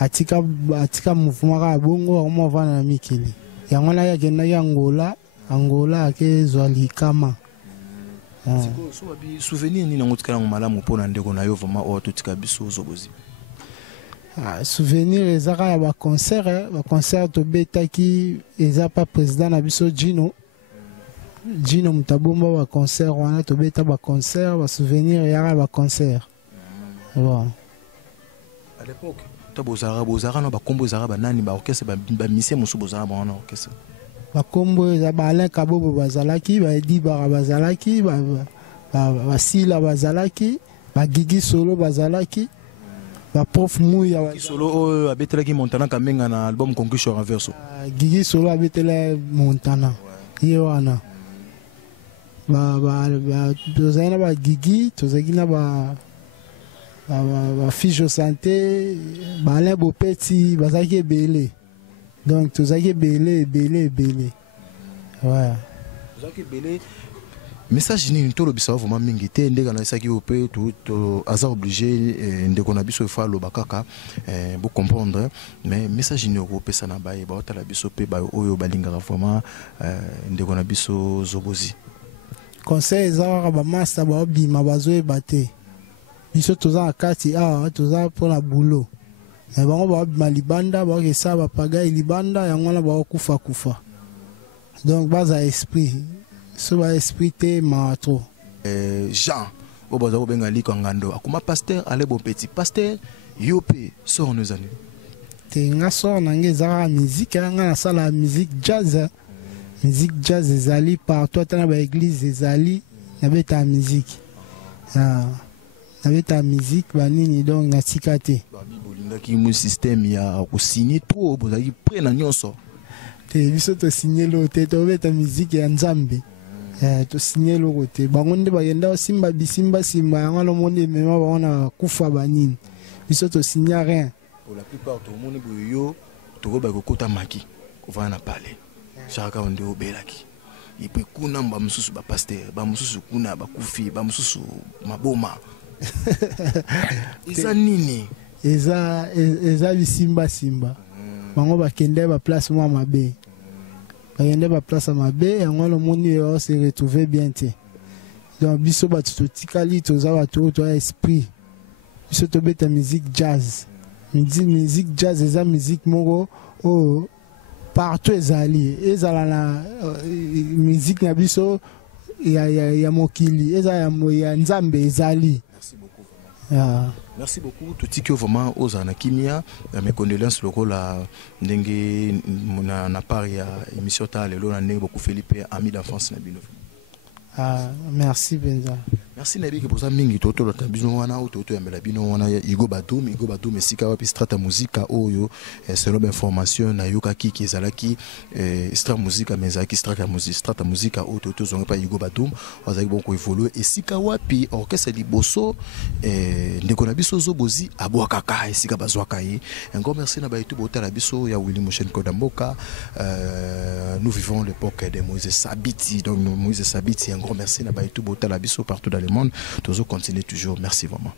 atika mouvement ka bongo mo vana na mikili yango na yakenda ya Angola ke zwali kama so babi souvenir ni nango tikala malamu pona ndeko na yo vraiment o tutika biso zobozi souvenir ezaka ya ba concert to betaki eza pa président na biso Gino mutabomba ba concert wana to beta ba concert ba souvenir ya ba concert bon à l'époque bozara no ba kombo zara ba nani ba orchestre ba mission musu bozara ba na orchestre ba kombo za ba Alain Kabobo bazalaki ba Edi Bara bazalaki ba Sila bazalaki ba Gigi Solo bazalaki ba Prof Mouya Solo abetelaki Montana Kamenga na album Concussion Renverso Gigi Solo abetela Montana yewana tozali ba Gigi tozali na ba Fijo Santé ba Alain Bopeti bazalaki ebele donc tozali belé ouais tozali belé message ni to lobisa vraiment mingi te ndeka na saki opé tout hasard obligé ndeko na biso fa loba kaka bo comprendre mais message ni ko pesa na baye ba otala biso pe ba oyo balingaka vraiment ndeko na biso zobozi conseil ezaka ba master ba obima bazoe baté biso toza kati toza pour la boulot mais bango ba obima libanda ba kesa ba paga libanda yango na ba kufa donc baza esprit so ba esprit te matro Jean oboza obenga liko ngando akuma pasteur ale bon petit pasteur yope sort nos amis te nga sort nange ezaka musique nga na sala musique jazz ezali partout na ba église ezali na beta musique na beta musique banini donc na tikate bolingaki mu système ya ko signer trop bozali près na nyonso te biso to signer lo te to beta musique ya nzambe to signer lo côté bango nde bayenda simba yango lo monde mema baona kufa banini biso to signer rien pour la plupart tout le monde boyo to ba kokota maki ko va na parler chaka onde obelaki ipe kuna mba mususu ba pasteur ba mususu kuna ba kufi ba mususu maboma eza nini eza bisimba bango bakende ba place moi mabe bayende ba place mabe yango le monde se retrouver bien te donc biso batu tikali toza batu to esprit biso to beta musique jazz eza musique moko partout ezala na musique na biso ya mokili eza ya nzambe ezali. Merci beaucoup. Tout ce qui est vraiment aux anakimia, mes condoléances lokola ndenge na part ya émission ta lelo na ndenge beaucoup Philippe ami d'enfance na bino. Merci Benza. Merci Nabi pour ça mingi toto la tabino wana ou toto ya melabino wana Igo Batum sika wapi strata musica oyo selon information na yoka ki ezalaki strata musica mezaki strata musica o toto zonga pa Igo Batum wazaki bonko évoluer et sika wapi orchestre liboso ndeko na biso zobozi abwakaka esika bazwaka ye. Encore merci na baitu botala biso ya Willy Motion Kodamboka. Nous vivons l'époque de Moïse Sabiti, donc Moïse Sabiti, un grand merci na baitu botala biso partout dans le monde. Toujours continuer toujours. Merci vraiment.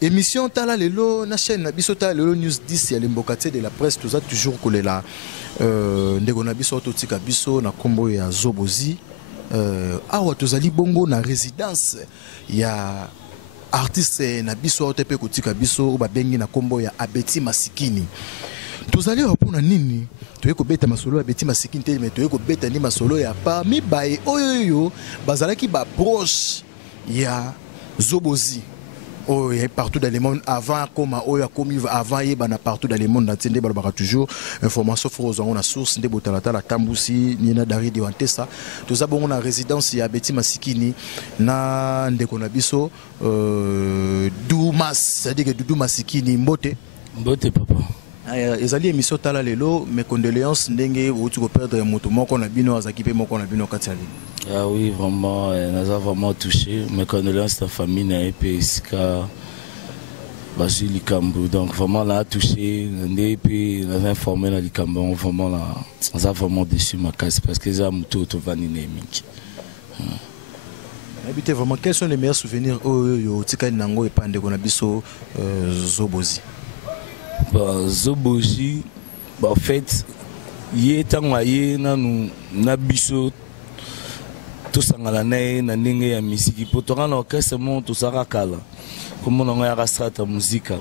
Émission Tala Lelo, na chaîne Nabiso Tala Lelo News 10 ya l'embokate de la presse tous toujours collé là. Ndeko na biso totika biso na kombo ya Zobozi. Awa tozali bongo na résidence ya artiste na biso otepe kotika biso ba bengi na kombo ya Abeti Masikini. Tozali opona nini? Toyeko beta masolo ya Abeti Masikini te mais toyeko beta ni masolo ya parmi bae oyoyo bazalaki ba proche ya Zobozi. Oh, partout dans le monde avant comme avant yebana partout dans le monde ntende balobaka toujours information fausse on a source nde botalata la tambusi nina dari de wantesa toza bongo na résidence ya Abeti Masikini na ndeko na biso Dumas c'est-à-dire que Dudu Masikini mbote papa ezali émission Tala Lelo mes condoléances ndenge outi ko perdre moto moko na bino azaki pe moko na bino katiali. Ah oui, vraiment, nous avons vraiment touché. Mes condoléances à la famille na EPSK Basile Likambo. Donc vraiment là touché, et puis nous avons informé la Likambo. Vraiment là, nous avons vraiment déçu ma case parce que ça a muto to vanine mingi. Habité vraiment, quels sont les meilleurs souvenirs au Tikani Nango et Pandeko Nabiso Zobozi? Zobozi, en fait, il est en moyen, Nabiso, tout ça, na ndenge ya musique. Pour te rendre orchestre, tout ça, rakala. Comme on a la musique.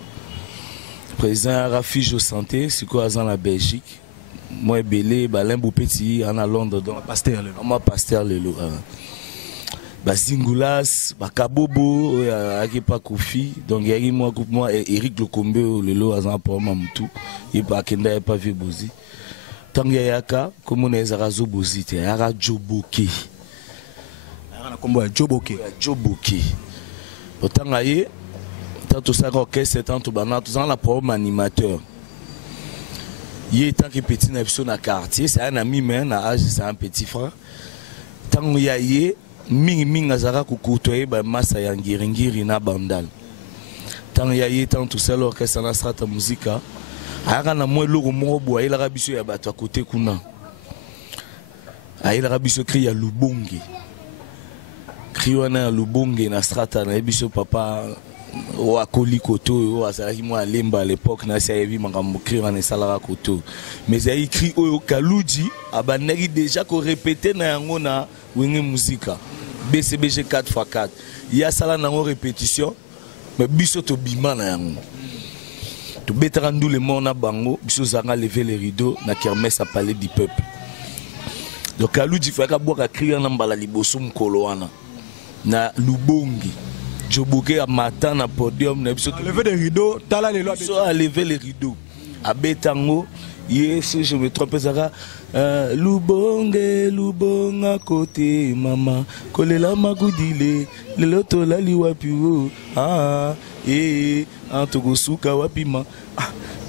Président a Rafige santé, c'est quoi dans la Belgique. Moi, Belé, Balin Boupeti, en à Londres. Pasteur, moi, Pasteur Lelo. Bazingulas, Bakabobo, Akepa Kofi, donc il y a moi Eric Lokombe, Lelo, Azan Poma Moutou, il pas Kenda, il pas vu Bozi. Tangayaka, comme on est à Zobozi, il y a Joboke. Joboke. Joboke. Autant aïe, tant tout ça orchestre, tant tout banat, tout ça la problème animateur. Il est tant que petit n'a dans quartier, c'est un ami mais un âge, c'est un petit frère. Tant il y a Ming Azara Kukutoye, Massa Yangiringiri na Bandal. Tant y a tant tout ça l'orchestre na strata musica. Aka na moi logo mobo il a biso ya bato à côté kuna. Il a biso cri ya Lubongi. Criona Lubongi na strata na biso papa o akoli koto o azaki moi lemba à l'époque na sa yebi makambo criona na salara koto. Mais il écrit o Kaluji abaneki déjà ko répéter na yango na wenge musica. BCBG 4x4. Il y a ça là dans répétition, mais biso to bima na yango. To betrandu le monde na bango, biso zanga lever les rideaux na kermesse à palais du peuple. Donc Kaluji faka boka crier na mbala liboso mkolo wana. Na Lubongi. Joboke a matin na podium na biso lever les rideaux, tala les lois. Biso a lever les rideaux. A betango, yes, je me trompe ça. Lubonga côté mama kolela makudile leloto lali wapi antokosuka wapi ma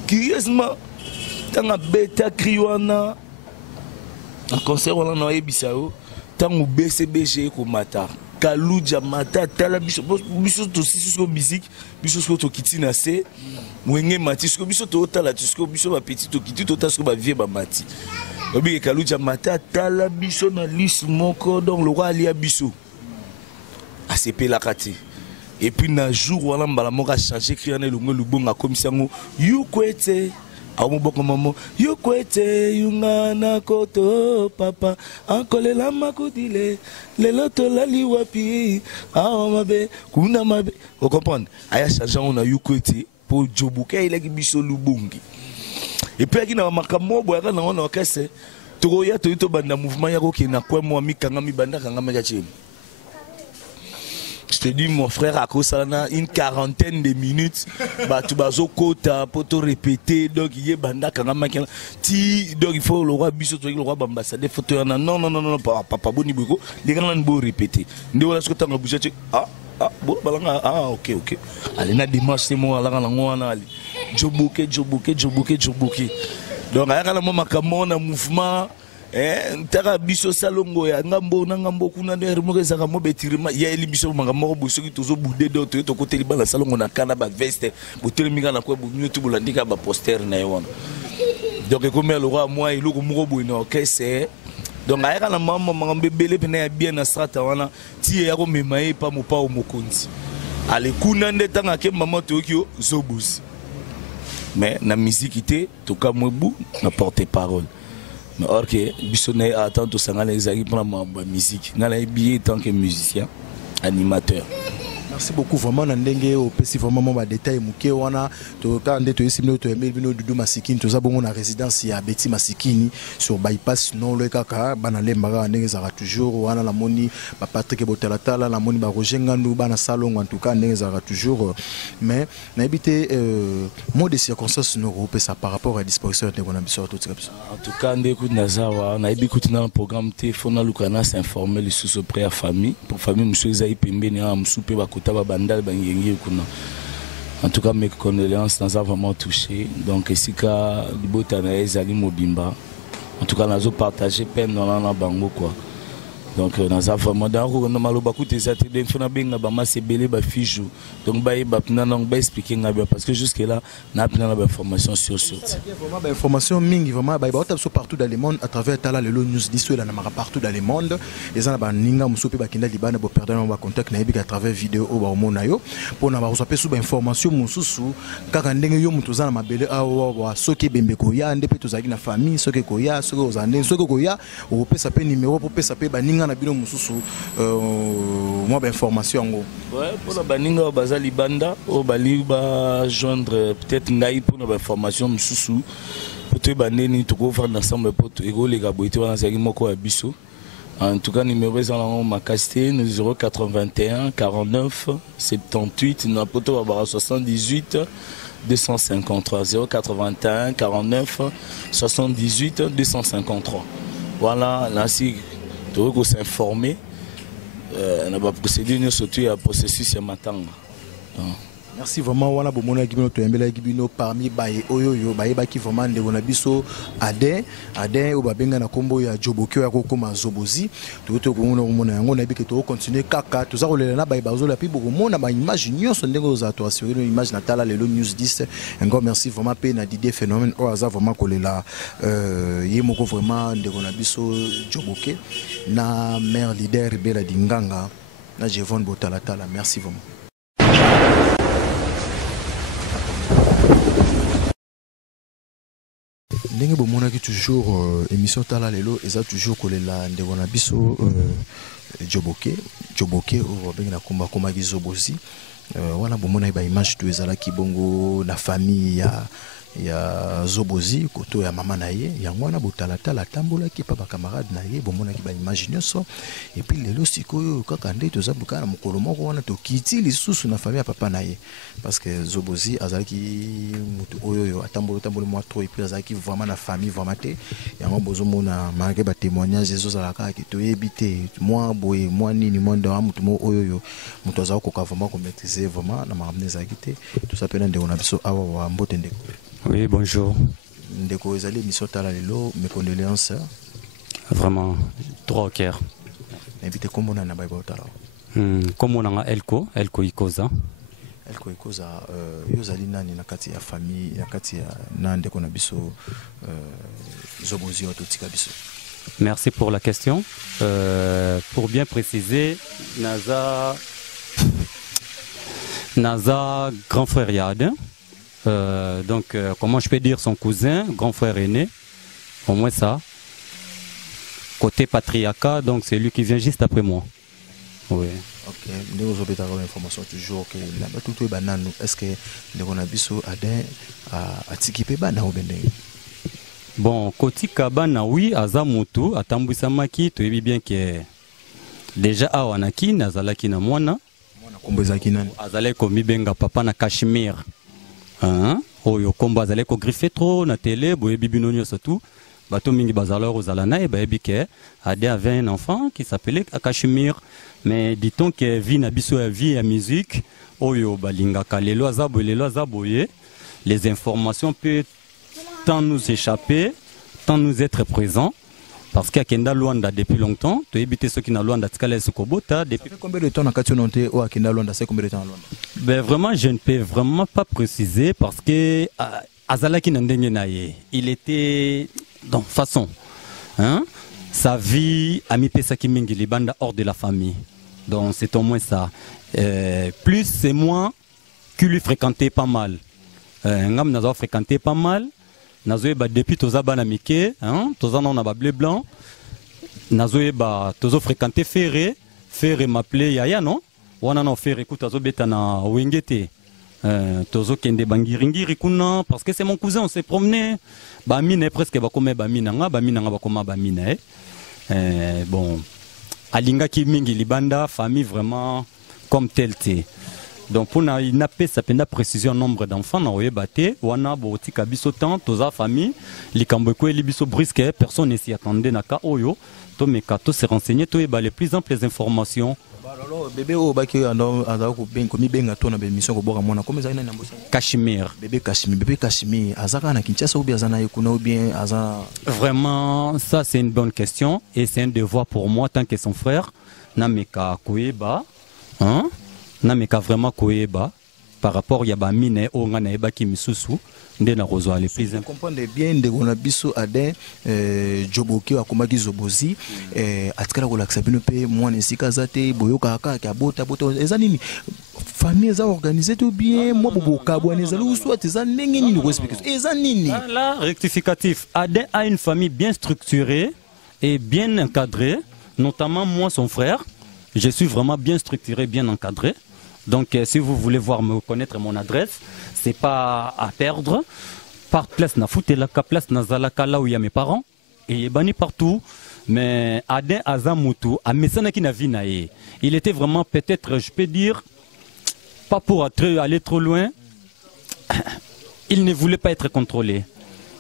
curieusement tanga beta kriwana en concert on a ebisao tango BCBG ko mata Kaluja mata tala biso to sisko musique biso to kitina se mwenge mati biso to tala biso ba petit to kiti to tasko ba vie ba mati. Obi Kaluja mata tala biso na liste moko donc le roi ali biso ACP la kati et puis na jour wala mbala moko a changer crier longo lubonga comme ça ngo yukwete awo boko mamo yukwete yungana koto papa ankolela makudile leloto lali wapi awo mabe kuna mabe vous comprenez aya changer on a yukwete pour Joboke il a biso lubongi. Et puis, il y a un makambo, il y a un orchestre. Il y a un mouvement qui est je te dis, mon frère, à cause de une quarantaine de minutes, tu vas au côté pour te répéter. Donc, il y a un donc il faut le roi Bissot, le roi ambassadeur. Non, papa, bon, les gens vont répéter. Ok. Allez, na dimanche, c'est moi, là, Joboke. Donc, il y a un mouvement. Tara biso salongo ya ngambo kuna de remoke za mo betirima ya eli biso mangamo bo soki tozo bude do to côté libala salongo na kana ba veste botere minga na ko bo minutu bolandika ba poster na yona. Donc comme le roi moi il ko mo bo no kese donc ayaka na mama mangambe bele pena ya bien na strata wana ti ya ko memaye pa mo pa o mokonzi ale kuna ndetanga ke mama tokyo Zobozi mais na musique ité to ka mobu na porte-parole. Mais or que Bissonnet attend tout ça, les amis pour la musique. Dans les billets tant que musicien, animateur. Merci beaucoup vraiment Nandenge au PC vraiment mon détail muke wana to kande to isimno to emel bino dudu masikini to zabongo na résidence ya Betty Masikini sur bypass non le kaka bana lemba ndenge za toujours wana la moni ba Patrick Botalatala la moni ba Roger Ngandu bana salon en tout cas ndenge za toujours mais na habité mot de circonstances no groupe ça par rapport à disparition de on a biso tout ça. En tout cas ndeko nazawa na ibi kuti na programme te fona lukana s'informer les sous près à famille pour famille monsieur Zaï Pembeni a msupe ba en tout cas mes condoléances nous avons vraiment touché donc ici ka libota na ezali mobimba en tout cas nous avons partagé peine dans la bango quoi Donc naza vraiment dans na maloba ku tes ateliers fona benga ba masebele ba fichu donc ba pina donc ba expliquer ngabia parce que jusque là na pina ba information sur vraiment ba information mingi vraiment ba partout dans le monde à travers Tala Lelo News 10 là na partout dans le monde les ana ba ninga musope ba kinda libana bo perdre ba contact na yebi à travers vidéo o ba mona yo pour na ba reçoit sous ba information mususu kaka ndenge yo mutu za na mabele awa soki bembe ko ya ndepe tozaki na famille soki ko ya soki ozande soki ko ya o pesa pe numéro pour pesa pe ba ninga na bino mususu moi ba information ngo ouais pour la baninga baza libanda o bali ba joindre peut-être ngai pour na ba information mususu pour te baneni to go faire ensemble pour ego les gaboité wana c'est moko ya biso. En tout cas numéro est en ma casté 081 49 78 na poto ba 78 253 081 49 78 253. Voilà, là si tu veux s'informer, on va procéder surtout à processus matin. Merci vraiment wana bomona kibino to yambela kibino parmi baye oyoyo baye baki vraiment ndeko na biso ade o babenga na kombo ya Joboke ya kokoma zobozi to komona komona yango na bike to continuer kaka to za kolela na baye bazola pi bokomona ba image nyonso ndenge za to assurer une image na Tala Lelo News 10 encore merci vraiment pe na Didier Phénomène o aza vraiment kolela yemoko vraiment ndeko na biso Joboke na mère leader Bela Dinganga na Jevon Botala Tala merci vraiment. Ndenge bomona ki toujours émission Tala Lelo eza toujours kolela ndeko na biso Joboke o benga na komba koma ki zobozi wana bomona ba image to ezala ki bongo na famille ya zobozi koto ya mama na ye ya mwana botala tala tambola ki pa ba camarade na ye bomona ki ba image nyonso et puis lelo sikoyo kaka nde toza buka na mokolo moko wana to kiti lisusu na famille ya papa na ye parce que zobozi azalaki mutu oyo atambola moi trop et puis azalaki vraiment na famille vraiment te yango bozomona malgré ba témoignage ezozala kaka ki to yebite moi boye moi nini moi ndo mutu mo oyo mutu azako ka vraiment ko maîtriser vraiment na maramne ezalaki te tout ça pena ndeko na biso awa wa mbote ndeko. Oui, bonjour. Ndeko ezali émission Tala Lelo, mes condoléances. Vraiment, droit au cœur. Invité comment on a baïba Tala. Comme on a Elko Ikoza. Elko Ikoza, yozali nani na kati ya famille, na kati ya nande kona biso zobozi ototika biso. Merci pour la question. Pour bien préciser, Naza grand frère Yad. Donc, comment je peux dire son cousin, grand frère aîné, au moins ça. Côté patriarcat, donc c'est lui qui vient juste après moi. Oui. Ok, nous avons l'information toujours que là-bas tout est banane. Est-ce que nous avons à t'équiper banane ou bien? Bon, côté kabana, oui, azamutu, atambuisamaki, tu es bien que déjà awanaki, nazalaki na mwana. Azalaki komi benga papa na Cachemire. Oyo komba azalaki ko griffe trop na télé, boye bibino nyonso tout. Bato mingi bazaleur aux alana et baebi que Ade avait un enfant qui s'appelait Cachemire. Mais dit-on que vie na biso ya vie ya musique, oyo balinga kalelo azaboye, les informations peuvent tant nous échapper, tant nous être présents. Parce qu'il y a Kenda Luanda depuis longtemps, tu as évité ceux qui n'ont Luanda, depuis combien de temps à Kenda Luanda, c'est combien de temps ben vraiment, je ne peux vraiment pas préciser parce que Azalaki Nandengenaye, il était dans façon, hein, sa vie a mis Pesaki Mingi Libanda hors de la famille. Donc c'est au moins ça. Plus c'est moins qui lui fréquentait pas mal. Ngam n'a fréquenté pas mal. Nazoé ba depuis toza bana mike, hein, toza na ba blé blanc. Nazoé ba tozo fréquenté Ferré m'appelait Yaya non? Wana na Ferré ku tozo beta na Wengete. Tozo kende bangiringiri kuna parce que c'est mon cousin, on s'est promené. Ba mine presque ba kome ba minanga ba koma ba mine. Bon, alinga ki mingi libanda famille vraiment comme tel té. Donc pour n'a pas ça peine précision nombre d'enfants na oyebate wana boti kabiso tant toza famille likambeko libiso brisque personne ne s'y attendait na ka oyo to meka to se renseigner to eba les plus amples informations Alors bébé au baki anda ko ben komi benga tona be mission ko boka mona comme ça ina nambosa Cachemire. bébé Kashmir azaka na Kinshasa ou bien azana yekuna ou bien azana. Vraiment, ça c'est une bonne question et c'est un devoir pour moi tant que son frère. Nameka Koeba, hein? Nameka vraiment Koeba par rapport à Bamine ou Nganaeba qui misusu. Je comprends bien de on a biso adin joboki akomaki zobozi atikala ko laksa bino pe mwana esika zate boyoka kaka bota ezanini famille eza organisée tout bien moi boboka bwana ezali soit ezanenge nini ko expliquer ezanini. Là rectificatif adin a une famille bien structurée et bien encadrée, notamment moi son frère, je suis vraiment bien structuré, bien encadré. Donc si vous voulez voir me connaître mon adresse, c'est pas à perdre. Par place na Futelaka, place na Zalaka, là où il y a mes parents, et bani partout. Mais Adin Azamutu, à Messana qui n'a vu naïe, il était vraiment peut-être, je peux dire, pas pour aller trop loin, il ne voulait pas être contrôlé.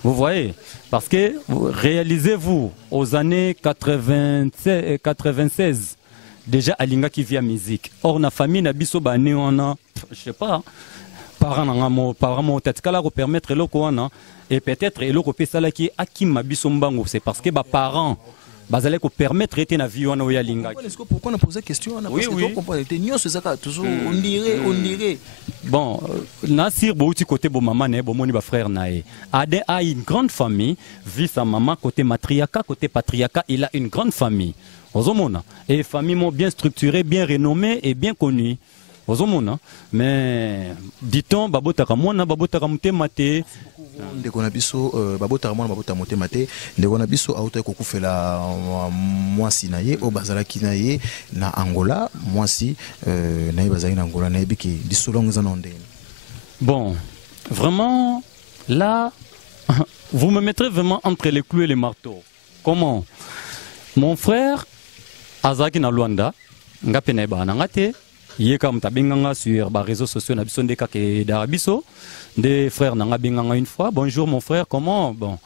Vous voyez, parce que réalisez-vous, aux années 96, déjà Alinga qui vit à musique. Or, na famille na biso ba ne wana, je sais pas. Parents mo tatkala ko permettre loko wana et peut-être eloko pesala ki akima biso mbango, c'est parce que ba parents bazale ko permettre ete na vie wana ya linga. Pourquoi on a posé question on a parce que comprendre était ce zaka toujours on dirait. Bon, Nasir bouti côté bo maman ne bo moni ba frère nae. Ade a une grande famille, vit sa maman côté matriarcat, côté patriarcat, il a une grande famille. Ozomona et famille bien structurée, bien renommée et bien connue. Ozomona mais dit-on babotaka mwana babotaka mutema te ndeko na biso babotaka mwana babotaka mutema te ndeko na biso auto ko kufela mwasi na ye o bazalaki na ye na Angola mwasi na ye bazali na Angola na ye biki disolonga za nonde. Bon, vraiment là vous me mettrez vraiment entre les clous et les marteaux. Comment? Mon frère Azaki na Luanda ngapena ba na ngate yeka mtabenganga sur les réseaux sociaux na biso ndeka ke darabiso des frères na ngabenganga une fois bonjour mon frère comment bon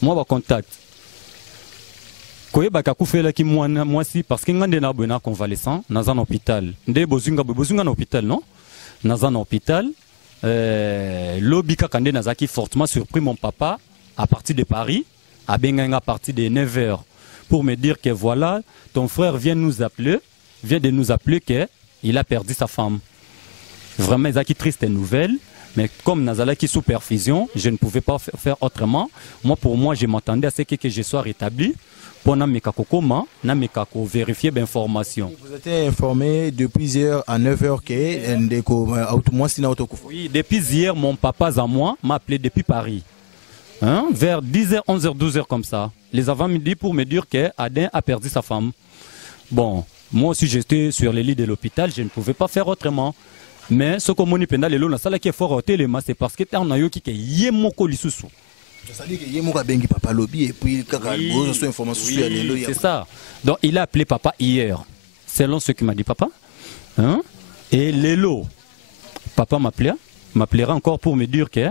moi ba contact koyeba ka kufela ki mwana mwasi parce que ngande na bona convalescent na za hôpital nde bozunga na hôpital non na za hôpital lobika kande na zaki fortement surpris mon papa à partir de Paris à benganga à partir de 9h pour me dire que voilà ton frère vient de nous appeler qu'il a perdu sa femme. Vraiment, c'est une triste nouvelle, mais comme Nazala qui sous perfusion, je ne pouvais pas faire autrement. Moi, pour moi, je m'attendais à ce que je sois rétabli pour vérifier l'information. Vous êtes informé depuis hier à 9h que oui, depuis hier, mon papa à moi m'a appelé depuis Paris. Hein? Vers 10h, 11h, 12h comme ça. Les avant-midi pour me dire qu'Adin a perdu sa femme. Bon, moi aussi j'étais sur les lits de l'hôpital, je ne pouvais pas faire autrement. Mais ce que mon ipenda lelo na sala qui est fort au téléma, c'est parce que t'as un ayoki qui est yemoko lisusu. C'est-à-dire que yemoka bengi papa lobby et puis kaka bozo information sur lelo. C'est ça. Donc il a appelé papa hier, selon ce qu'il m'a dit papa. Hein? Et lelo, papa m'appellera encore pour me dire que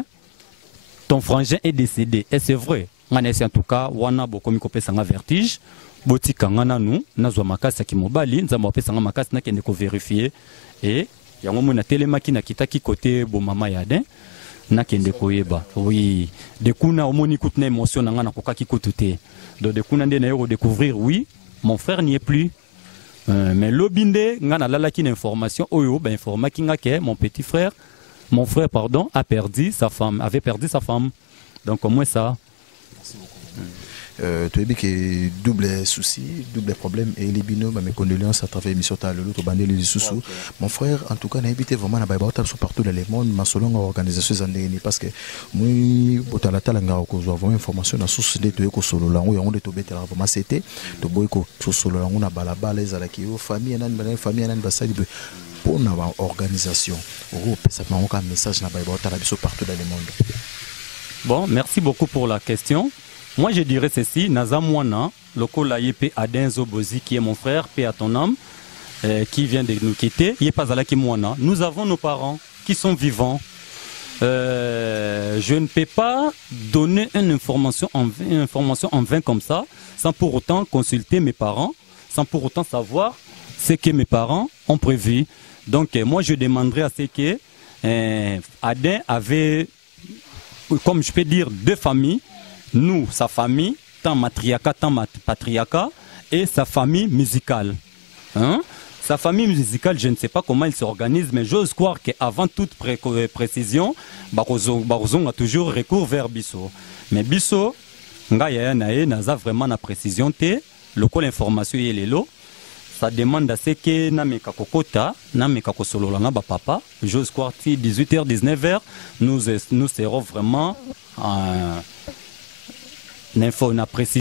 ton frangin est décédé. Et c'est vrai. En tout cas, wana bokomi kopé sanga vertige. Boti kangana nu nazwa makasi ki mobali nzamba opesa nga makasi na kende ko vérifier et yango mona telemaki na kitaki côté bo mama yadin na kende ko yeba oui de kuna omoni kutna émotion nga na kokaki kututé donc de kuna ndé na yo découvrir oui mon frère n'y est plus mais lobinde nga na lalaki na information oyo ba informaki nga ke mon petit frère mon frère pardon avait perdu sa femme donc au moins ça. Tu as dit que double souci, double problème et les binômes, mes condoléances à travers l'émission Talolo, au bandé les sous. Mon frère, en tout cas, n'a évité vraiment à Baïbata partout dans le monde, ma selon l'organisation Zandéni, parce que moi, Botalata Langa, nous avons information dans source de Toyoko Solo, là où on est tombé à vraiment c'était, de Boyko Solo, là où on a balaba, les Alakio, famille, famille, pour une organisation. Ça m'a un message dans Baïbata partout dans le monde. Bon, merci beaucoup pour la question. Moi, je dirais ceci, Nazamwana, Loko Layepe Adin Zobozi, qui est mon frère, paix à ton âme, qui vient de nous quitter, Yepazalaki Mwana. Nous avons nos parents qui sont vivants. Je ne peux pas donner une information en vain comme ça, sans pour autant consulter mes parents, sans pour autant savoir ce que mes parents ont prévu. Donc moi je demanderais à ce que Adin avait, comme je peux dire, deux familles. Nous, sa famille, tant matriarcat, tant patriarcat, et sa famille musicale. Hein? Sa famille musicale, je ne sais pas comment il s'organise, mais j'ose croire qu'avant toute précision, Barozon a toujours recours vers Bisso. Mais Bisso, n'a vraiment la précision, le col information est là. Ça demande à ce que Nameka Kokota, Nameka Kosololanga papa, j'ose croire 18h, 19h, nous serons vraiment l'info, on apprécie.